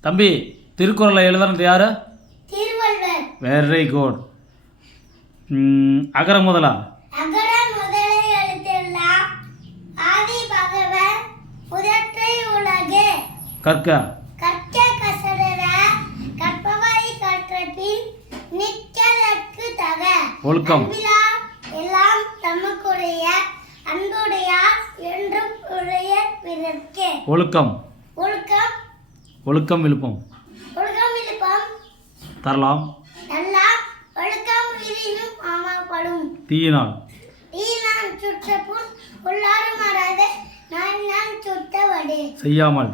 தம்பி திருக்குறளை எழுதுனது யாரு? வெரி குட் அகர முதலா? கற்க. ஒழுக்கம். எல்லாம் தமக்குடைய அன்புடையார் என்றும் உடைய பிறர்க்கு. ஒழுக்கம். ஒழுக்கம் விழுப்பம். தரலாம். தீயினால். செய்யாமல்.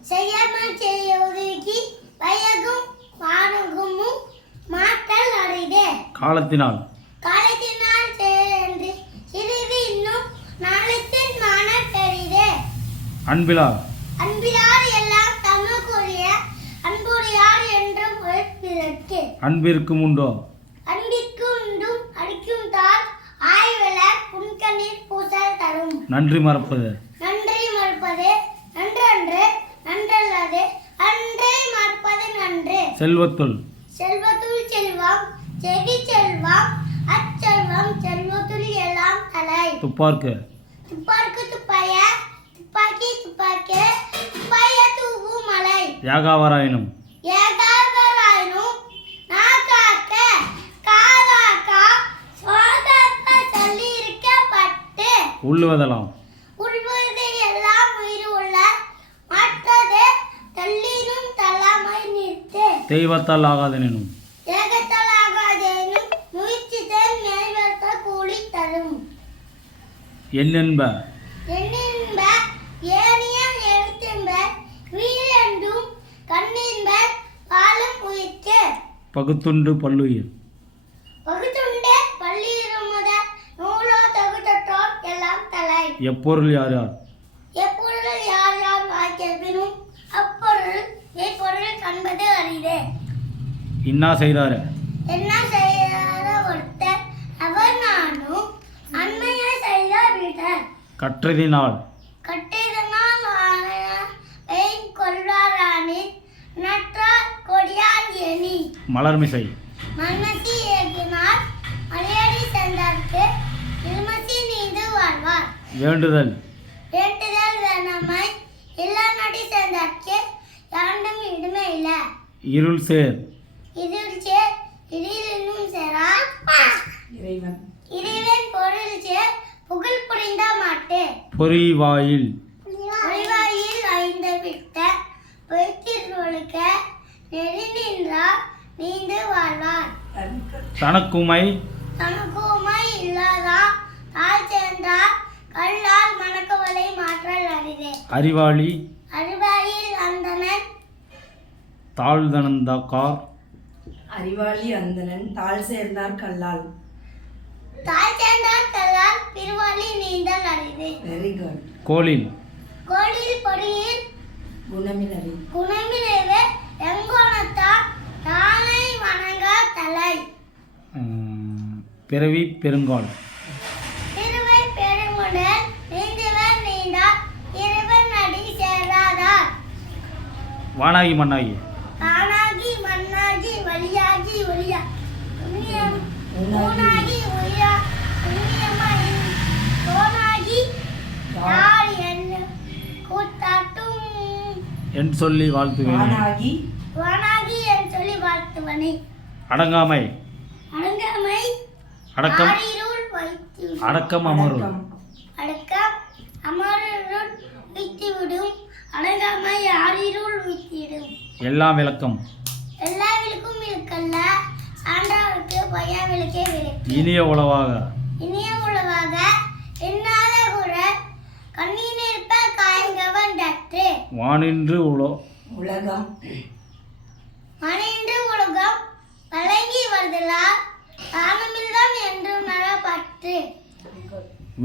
செய்யாமல் செய்ய உதவிக்கு வயகும் வானகமும் மாற்றல் அடைதே. காலத்தினால். காலத்தினால் சிறிது இன்னும் நாளத்தின் மான பெரிதே. அன்பிலார் எல்லாம் தமக்குரிய அன்புடையார் என்றும் பிறர்க்கு அன்பிற்கும் உண்டோ அன்பிற்கு உண்டும் அடிக்கும் தாள் ஆய்வலர் புன்கண்ணீர் பூசல் தரும். நன்றி மறப்பது. நன்றி மறுப்பது நன்றன்று நன்றல்லது அன்றே மறுப்பது நன்று. செல்வத்துள். செல்வத்துள் செல்வம் செவி செல்வம் அச்செல்வம் செல்வத்துள் எல்லாம் தலை. துப்பார்க்கு. துப்பாக்கு துப்பாய துப்பாக்கி துப்பாக்கி துப்பாய தூவு மலை. யாகாவராயினும் நிறுத்து. தெய்வத்தால் ஆகாதெனும் என்னென்ப? பகுத்துண்டு பல்லுயிர் பகுத்துண்டு பள்ளியிருமுத நூலோ தொகுத்தோர் எல்லாம் தலை எப்பொருள் யார் யார்? எப்பொருள் யார் யார் வாய்க்கெழுப்பினும் அப்பொருள் எப்பொருள் காண்பது அரிதே இன்னா செய்தாரு? என்ன செய்யாத ஒருத்தர் அவர் நானும் அண்மையை செய்த விடர் கற்றதினால். கட்டிதனால் கொள்வாரானி நற்றார் கொடியார் எணி மலர்மிசை. மன்மசி வேண்டுதல். வேண்டுதல் வேணாமை இல்லா நடி சென்றார்க்கு யாண்டும் இடுமே இல்லை. இருள் சேர். இதில் சேர் இன்னும் சேரா இறைவன். இறைவன் பொருள் சேர் புகழ் புரிந்த மாட்டு. பொறிவாயில். அறிவாயில் ஐந்து விட்ட பொய்த்திருக்க நெறி நின்றார் நீந்து வாழ்வார். தனக்குமை. தனக்குமை இல்லாதா தாழ் சேர்ந்தார் கல்லால் மணக்கவலை மாற்றல் அரிதே அறிவாளி அந்தனன் தாழ்தனந்தாக்கார் அறிவாளி அந்தணன் தாழ் சேர்ந்தார் கல்லால். தாழ் சேர்ந்தார் கல்லால் திருவாளி நீந்தல் அரிதே. வெரி குட் கோளில் கோழியில் பொடியில். குணமினரி குணமினைவு எங்கோணத்தார் தானை வணங்க தலை. பிறவி பெருங்கால். வானாகி மண்ணாகி. ஆனாகி மண்ணாகி வழியாகி ஒளியா. ஊனாகி. ஒளியா. தோனாகி யார் என்ன கூத்தாட்டும்? என் சொல்லி வாழ்த்துவேன். வானாகி. வானாகி என் சொல்லி வாழ்த்துவனே. அடங்காமை. அடங்காமை அடக்கம். அடக்கம் அடக்கம் அடக்கம் அமருள் வைத்துவிடும். அடங்காமை ஆரிருள் வைத்திடும் எல்லாம் விளக்கம். எல்லா விளக்கும் விளக்கல்ல சான்றாருக்கு பையா விளக்கே விளக்கு. இனிய உளவாக. இனிய உளவாக எண்ணாத குர கண்ணீர் காயங்கவன் டற்று வானின்று உளோ உலகம். மணின்று உலகம் வழங்கி வருதலா தானமில்லம் என்று நரப்பற்று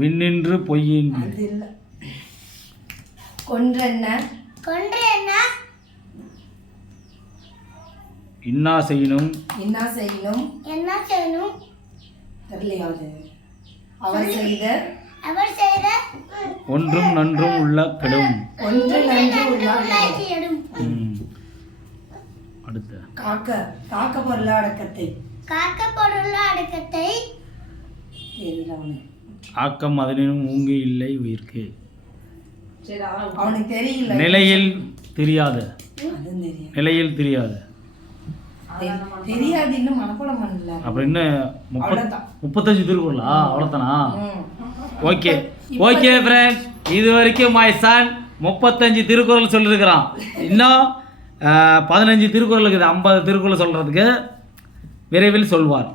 விண்ணின்று பொய்யின்று. கொன்றென்ன? கொன்று என்ன இன்னா செய்யினும். என்ன செய்யணும் என்ன செய்யணும் தெரியலையாது அவர் செய்த அவர் செய்த ஒன்றும் நன்றும் உள்ள கெடும். ஒன்று நன்று உம். அடுத்து. காக்க காக்க பொருள் அடக்கத்தை. காக்க பொருள் அடக்கத்தை. ஆக்கம் அதனினும் ஊங்கி இல்லை உயிர்க்கு. அவனுக்கு தெரியல. நிலையில் தெரியாத. நிலையில் தெரியாத. தெரியாது இன்னும் மனப்பாடம் பண்ணல. அப்புறம் அவ்வளோதான் முப்பத்தஞ்சு திருக்குறளா? அவ்வளோதானா. ஓகே. ஓகே ஃப்ரெண்ட்ஸ் இது வரைக்கும் மை சன் முப்பத்தஞ்சு திருக்குறள் சொல்லியிருக்கிறான் இன்னும் பதினஞ்சு திருக்குறள் இருக்குது ஐம்பது திருக்குறள் சொல்கிறதுக்கு விரைவில் சொல்வார்.